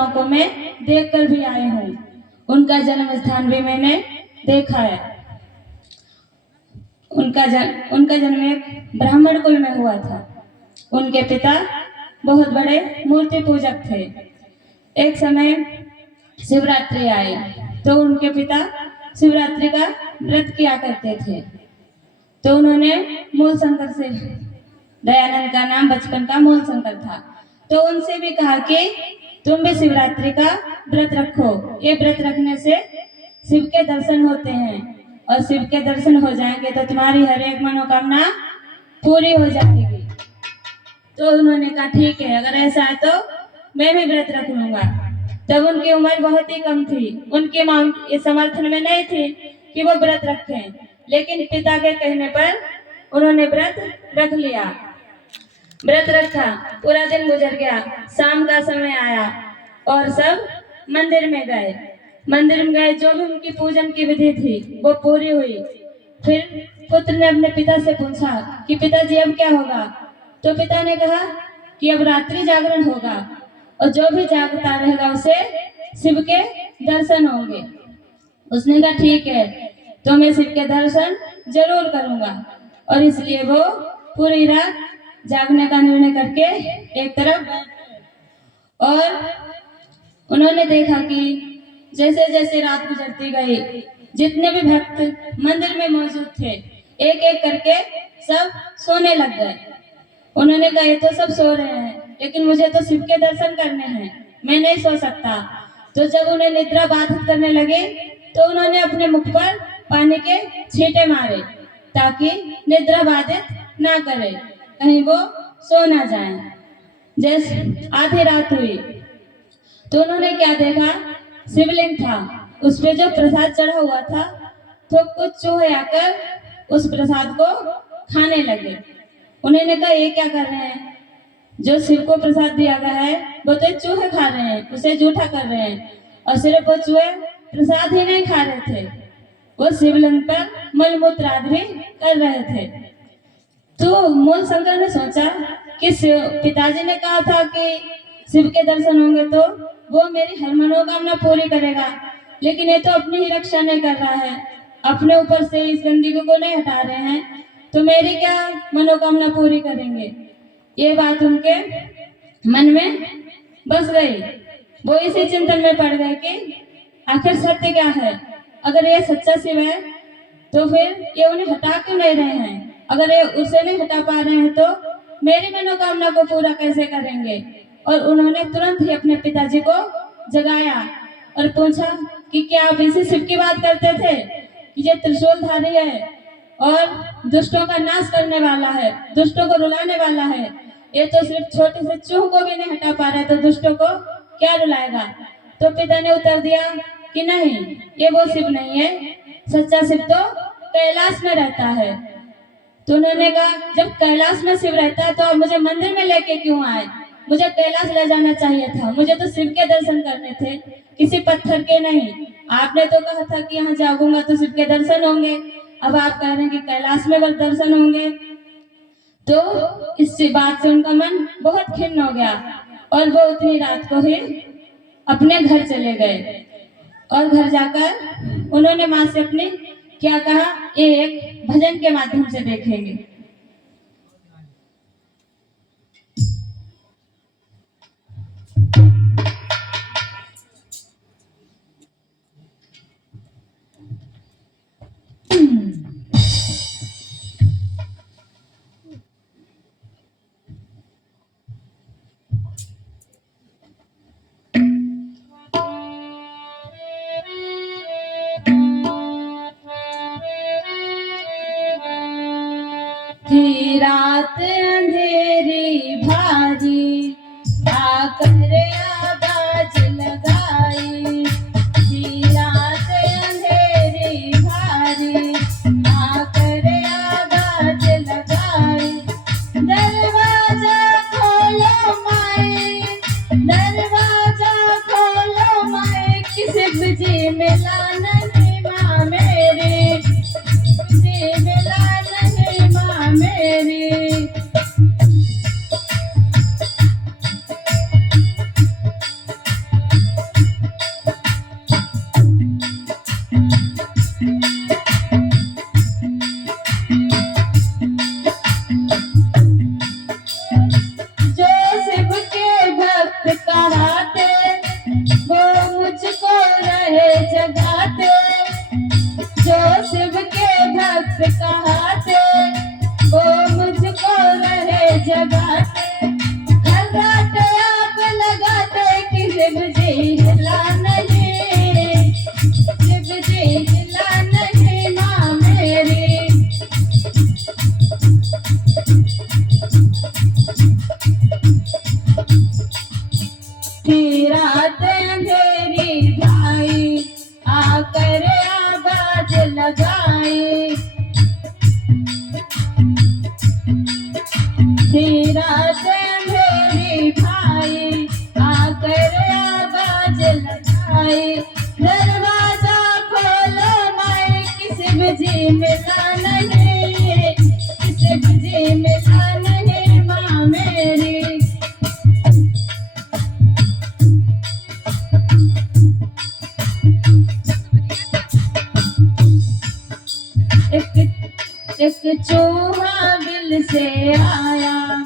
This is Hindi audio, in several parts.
गांव को मैं देखकर भी आई हूँ। उनका जन्म स्थान भी मैंने देखा है। उनका जन्म एक ब्राह्मण कुल में हुआ था। उनके पिता बहुत बड़े मूर्ति पूजक थे। एक समय शिवरात्रि आई तो उनके पिता शिवरात्रि का व्रत किया करते थे। तो उन्होंने मूल शंकर से, दयानंद का नाम बचपन का मूल शंकर था, तो उनसे भी कहा कि तुम भी शिवरात्रि का व्रत रखो। ये व्रत रखने से शिव के दर्शन होते हैं और शिव के दर्शन हो जाएंगे तो तुम्हारी हर एक मनोकामना पूरी हो जाएगी। तो उन्होंने कहा ठीक है, अगर ऐसा है तो मैं भी व्रत रख लूंगा। तब उनकी उम्र बहुत ही कम थी, उनकी मां ये समर्थन में नहीं थी कि वो व्रत रखें, लेकिन पिता के कहने पर उन्होंने व्रत रख लिया। व्रत रखा, पूरा दिन गुजर गया, शाम का समय आया और सब मंदिर में गए। मंदिर में गए, जो भी उनकी पूजन की विधि थी वो पूरी हुई। फिर पुत्र ने अपने पिता से पूछा कि पिताजी अब क्या होगा? तो पिता ने कहा कि अब रात्रि जागरण होगा और जो भी जागता रहेगा उसे शिव के दर्शन होंगे। उसने कहा ठीक है, तो मैं शिव के दर्शन जरूर करूंगा। और इसलिए वो पूरी रात जागने का निर्णय करके एक तरफ बैठ गए। और उन्होंने देखा कि जैसे जैसे रात गुजरती गई, जितने भी भक्त मंदिर में मौजूद थे एक एक करके सब सोने लग गए। उन्होंने कहा ये तो सब सो रहे हैं, लेकिन मुझे तो शिव के दर्शन करने हैं, मैं नहीं सो सकता। तो जब उन्हें निद्रा बाधित करने लगे तो उन्होंने अपने मुख पर पानी के छींटे मारे ताकि निद्रा बाधित ना करे, कहीं वो सो ना जाए। जैसे आधी रात हुई तो उन्होंने क्या देखा, शिवलिंग था, उस पे जो प्रसाद चढ़ा हुआ था तो कुछ चूहे आकर उस प्रसाद को खाने लगे। उन्होंने कहा ये क्या कर रहे हैं? जो शिव को प्रसाद दिया गया है वो तो चूहे खा रहे हैं, उसे जूठा कर रहे हैं। और सिर्फ वो चूहे प्रसाद ही नहीं खा रहे थे, वो शिवलिंग पर मलमूत्र आदि भी कर रहे थे। तो मूल शंकर ने सोचा कि पिताजी ने कहा था कि शिव के दर्शन होंगे तो वो मेरी हर मनोकामना पूरी करेगा, लेकिन ये तो अपनी ही रक्षा नहीं कर रहा है, अपने ऊपर से इस गंदगी को नहीं हटा रहे हैं, तो मेरी क्या मनोकामना पूरी करेंगे? ये बात उनके मन में बस गई। वो इसी चिंतन में पड़ गए कि आखिर सत्य क्या है? अगर ये सच्चा शिव है तो फिर ये उन्हें हटा क्यों नहीं रहे हैं? अगर ये उसे नहीं हटा पा रहे हैं तो मेरी मनोकामना को पूरा कैसे करेंगे? और उन्होंने तुरंत ही अपने पिताजी को जगाया और पूछा कि क्या आप इसी शिव की बात करते थे कि ये त्रिशूलधारी है और दुष्टों का नाश करने वाला है, दुष्टों को रुलाने वाला है? ये तो सिर्फ छोटे से चूह को भी नहीं हटा पा रहा है, तो दुष्टों को क्या रुलाएगा? तो पिता ने उत्तर दिया कि नहीं, ये वो शिव नहीं है, सच्चा शिव तो कैलाश में रहता है। तो उन्होंने कहा जब कैलाश में शिव रहता है तो आप मुझे मंदिर में लेके क्यों आए? मुझे कैलाश ले जाना चाहिए था, मुझे तो शिव के दर्शन करने थे, किसी पत्थर के नहीं। आपने तो कहा था कि यहाँ जागूंगा तो शिव के दर्शन होंगे, अब आप कह रहे हैं कि कैलाश में बस दर्शन होंगे। तो इस बात से उनका मन बहुत खिन्न हो गया और वो उतनी रात को ही अपने घर चले गए। और घर जाकर उन्होंने माँ से अपने क्या कहा, ये एक भजन के माध्यम से देखेंगे। थी रात अंधेरी भारी, आकर आवाज लगाई। थी रात अंधेरी भारी, आकर आवाज लगाई। दरवाजा खोलो माए, दरवाजा खोलो माए, किसी बुझी मिला नहीं माँ मेरी, बुझी मिला नहीं माँ मेरी। शिव जी हिला नहीं, शिव जी हिला नहीं माँ मेरी। थी रात अंधेरी भाई, आकर आवाज लगाई। थी रात अंधेरी भाई, आकर आवाज लगाई। दरवाजा खोलो माई, शिव जी मिला नहीं, शिव जी मिला नहीं माँ मेरी। एक चूहा बिल से आया,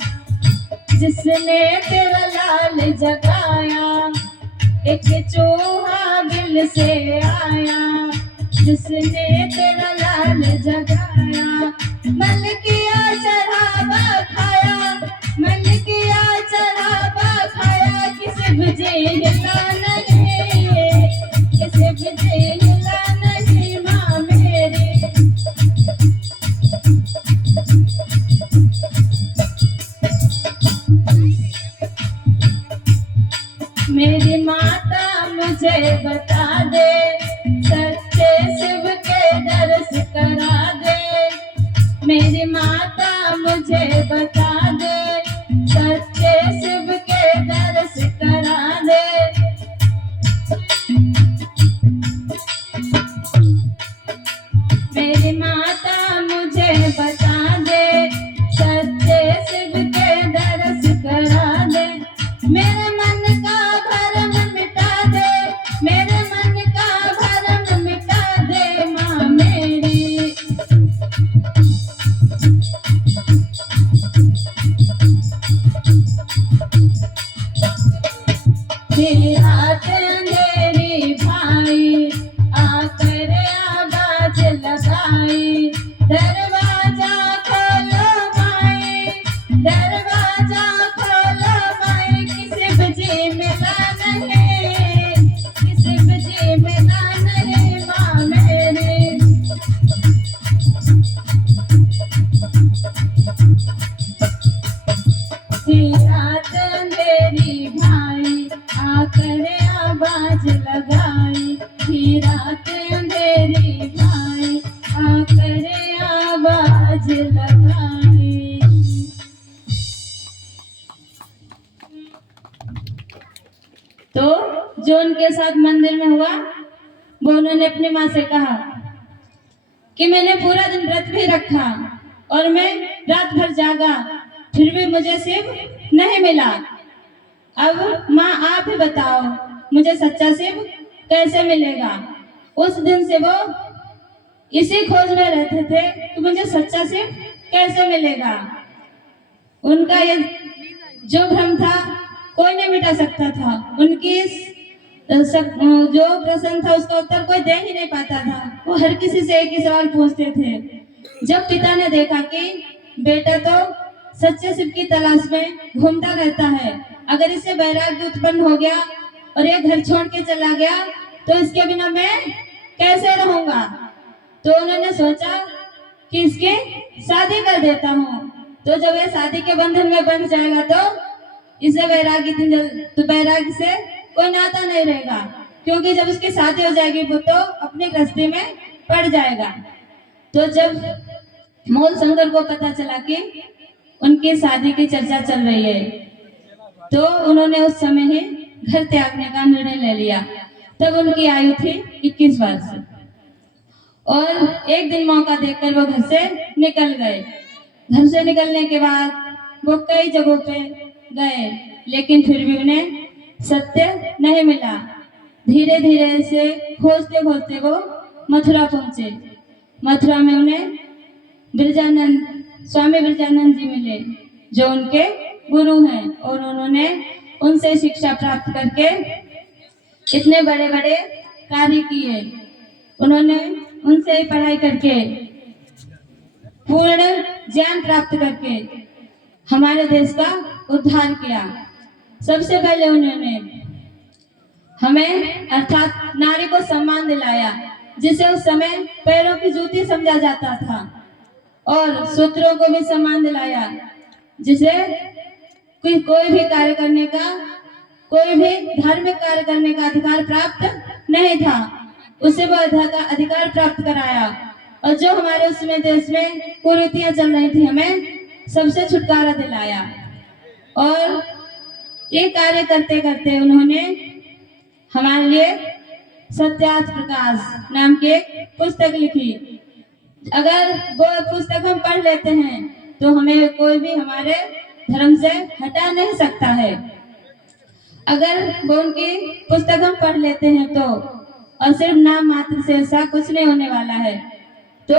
जिसने तेरा लाल जगाया। एक चूहा बिल से आया, जिसने तेरा लाल जगाया। मल किया चढ़ावा खाया, मल किया चढ़ावा खाया। कि शिव जी हिला नहीं, कि शिव जी हिला नहीं माँ मेरी। मेरी माता मुझे बता दे, सच्चे शिव के दर्श करा दे। मेरी माता मुझे बता दे, सच्चे शिव के दर्श करा दे। मेरी माता मुझे बता दे, सच्चे शिव के दर्श करा दे। मेरे मन का भरम मिटा दे, मेरे मन का भरम मिटा दे माँ मेरी। थी रात अंधेरी भाई, आकर आवाज लगाई। दरवाजा खोलो माई, दरवाजा खोलो माई। कि शिव जी मिला नहीं, कि शिव जी मिला नहीं माँ मेरी। थी रात अंधेरी भाई, आकर आवाज लगाई। थी रात अंधेरी भाई, आकर आवाज लगाई। तो जो उनके साथ मंदिर में हुआ, वो उन्होंने अपनी माँ से कहा कि मैंने पूरा दिन व्रत भी रखा और मैं रात भर जागा, फिर भी मुझे शिव नहीं मिला। अब माँ आप ही बताओ, मुझे सच्चा शिव कैसे मिलेगा। उस दिन से वो इसी खोज में रहते थे कि मुझे सच्चा शिव कैसे मिलेगा। उनका ये जो भ्रम था कोई नहीं मिटा सकता था। उनकी जो प्रश्न था उसका उत्तर कोई दे ही नहीं पाता था। वो हर किसी से एक ही सवाल पूछते थे। जब पिता ने देखा कि बेटा तो सच्चे शिव की तलाश में घूमता रहता है, अगर इससे वैराग्य उत्पन्न हो गया और ये घर छोड़ के चला गया तो इसके बिना मैं कैसे रहूंगा। तो उन्होंने सोचा कि इसकी शादी कर देता हूँ, तो जब ये शादी के बंधन में बंध जाएगा तो इसे वैराग्य से कोई नाता नहीं रहेगा, क्योंकि जब उसकी शादी हो जाएगी वो तो अपनी गृहस्थी में पड़ जाएगा। तो जब मूल शंकर को पता चला कि उनकी शादी की चर्चा चल रही है, तो उन्होंने उस समय ही घर त्यागने का निर्णय ले लिया। तब उनकी आयु थी 21 वर्ष और एक दिन मौका देखकर वो घर से निकल गए। घर से निकलने के बाद वो कई जगहों पे गए, लेकिन फिर भी उन्हें सत्य नहीं मिला। धीरे धीरे से खोजते खोजते वो मथुरा पहुंचे। मथुरा में उन्हें स्वामी ब्रजानंद जी मिले, जो उनके गुरु हैं, और उन्होंने उनसे शिक्षा प्राप्त करके इतने बड़े बड़े कार्य किए। उन्होंने उनसे पढ़ाई करके पूर्ण ज्ञान प्राप्त करके हमारे देश का उद्धार किया। सबसे पहले उन्होंने हमें अर्थात नारी को सम्मान दिलाया, जिसे उस समय पैरों की जूती समझा जाता था, और शूद्रों को भी सम्मान दिलाया, जिसे कोई भी कार्य करने का, कोई भी धार्मिक कार्य करने का अधिकार प्राप्त नहीं था, उसे वो अधिकार प्राप्त कराया। और जो हमारे उसमें देश में कुरीतियां चल रही थी, हमें सबसे छुटकारा दिलाया। और ये कार्य करते करते उन्होंने हमारे लिए सत्यार्थ प्रकाश नाम की एक पुस्तक लिखी। अगर वो पुस्तक हम पढ़ लेते हैं तो हमें कोई भी हमारे धर्म से हटा नहीं सकता है। अगर वो उनकी पुस्तक हम पढ़ लेते हैं तो, और सिर्फ नाम मात्र से ऐसा कुछ नहीं होने वाला है। तो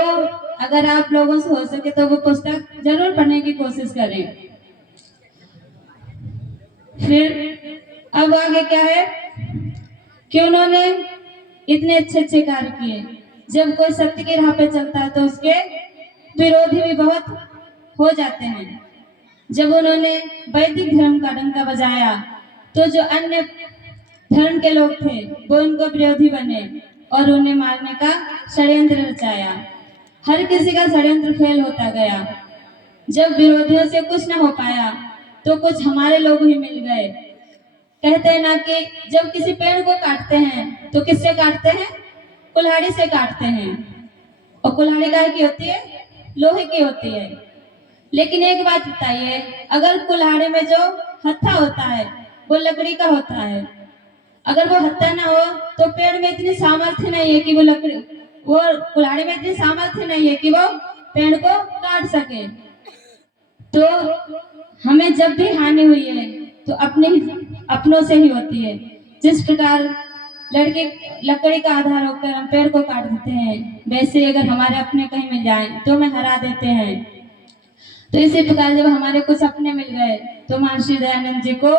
अगर आप लोगों से हो सके तो वो पुस्तक जरूर पढ़ने की कोशिश करें। फिर अब आगे क्या है कि उन्होंने इतने अच्छे अच्छे कार्य किए। जब कोई सत्य की राह पे चलता है तो उसके विरोधी भी बहुत हो जाते हैं। जब उन्होंने वैदिक धर्म का डंका बजाया तो जो अन्य धर्म के लोग थे वो उनको विरोधी बने और उन्हें मारने का षड्यंत्र रचाया। हर किसी का षड्यंत्र फेल होता गया। जब विरोधियों से कुछ न हो पाया तो कुछ हमारे लोग ही मिल गए। कहते हैं ना कि जब किसी पेड़ को काटते हैं तो किससे काटते हैं? कुल्हाड़ी से काटते हैं। और कुल्हाड़ी काय की होती है? लोहे की होती है। लेकिन एक बात बताइए, अगर कुल्हाड़ी में जो हत्था होता है वो लकड़ी का होता है, अगर वो हत्था ना हो तो पेड़ में इतनी सामर्थ्य नहीं है कि वो कुल्हाड़ी में इतनी सामर्थ्य नहीं है कि वो पेड़ को काट सके। तो हमें जब भी हानि हुई है तो अपनों से ही होती है। जिस प्रकार लकड़ी का आधार होकर हम पेड़ को काट देते हैं, वैसे अगर हमारे अपने कहीं मिल जाए तो हमें हरा देते हैं। तो इसी प्रकार जब हमारे कुछ अपने मिल गए तो महर्षि दयानंद जी को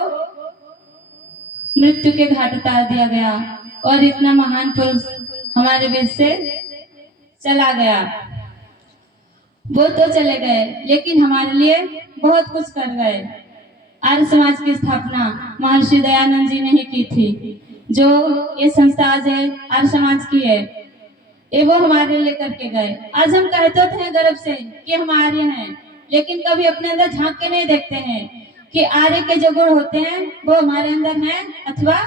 मृत्यु के घाट उतार दिया गया और इतना महान पुरुष हमारे बीच से चला गया। वो तो चले गए लेकिन हमारे लिए बहुत कुछ कर गए। आर्य समाज की स्थापना महर्षि दयानंद जी ने ही की थी। जो ये संस्था आज है आर्य समाज की है, ये वो हमारे लिए करके गए। आज हम कहते थे गर्व से कि हम आर्य हैं, लेकिन कभी अपने अंदर झांक के नहीं देखते हैं कि आर्य के जो गुण होते हैं वो हमारे अंदर हैं अथवा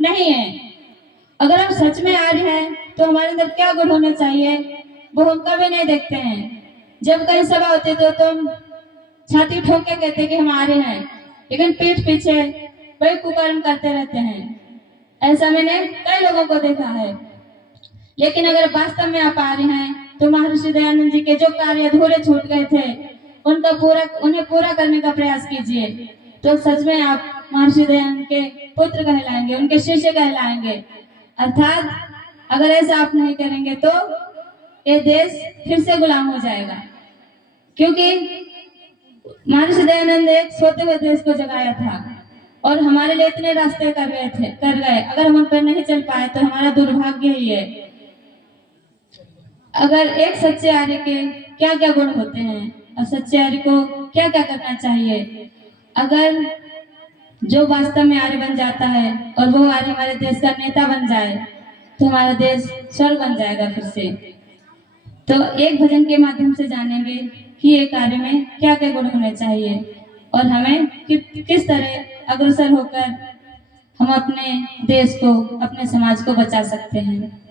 नहीं है। अगर हम सच में आर्य हैं तो हमारे अंदर क्या गुण होना चाहिए वो हम कभी नहीं देखते हैं। जब कहीं सभा होती तो तुम छाती ठोक के कहते कि हम आर्य हैं, लेकिन पीठ पीछे वही कुकर्म करते रहते हैं। ऐसा मैंने कई लोगों को देखा है। लेकिन अगर वास्तव में आप आर्य हैं तो महर्षि दयानंद जी के जो कार्य अधूरे छूट गए थे उन्हें पूरा करने का प्रयास कीजिए, तो सच में आप महर्षि दयानंद के पुत्र कहलाएंगे, उनके शिष्य कहलाएंगे। अर्थात अगर ऐसा आप नहीं करेंगे तो ये देश फिर से गुलाम हो जाएगा, क्योंकि महर्षि दयानंद एक सोते हुए देश को जगाया था और हमारे लिए इतने रास्ते कर गए। अगर हम उन पर नहीं चल पाए तो हमारा दुर्भाग्य ही है। अगर एक सच्चे आर्य के क्या क्या गुण होते हैं और सच्चे आर्य को क्या क्या करना चाहिए, अगर जो वास्तव में आर्य बन जाता है और वो आर्य हमारे देश का नेता बन जाए तो हमारा देश स्वर्ग बन जाएगा फिर से। तो एक भजन के माध्यम से जानेंगे कि एक कार्य में क्या क्या गुण होने चाहिए और हमें किस तरह अग्रसर होकर हम अपने देश को, अपने समाज को बचा सकते हैं।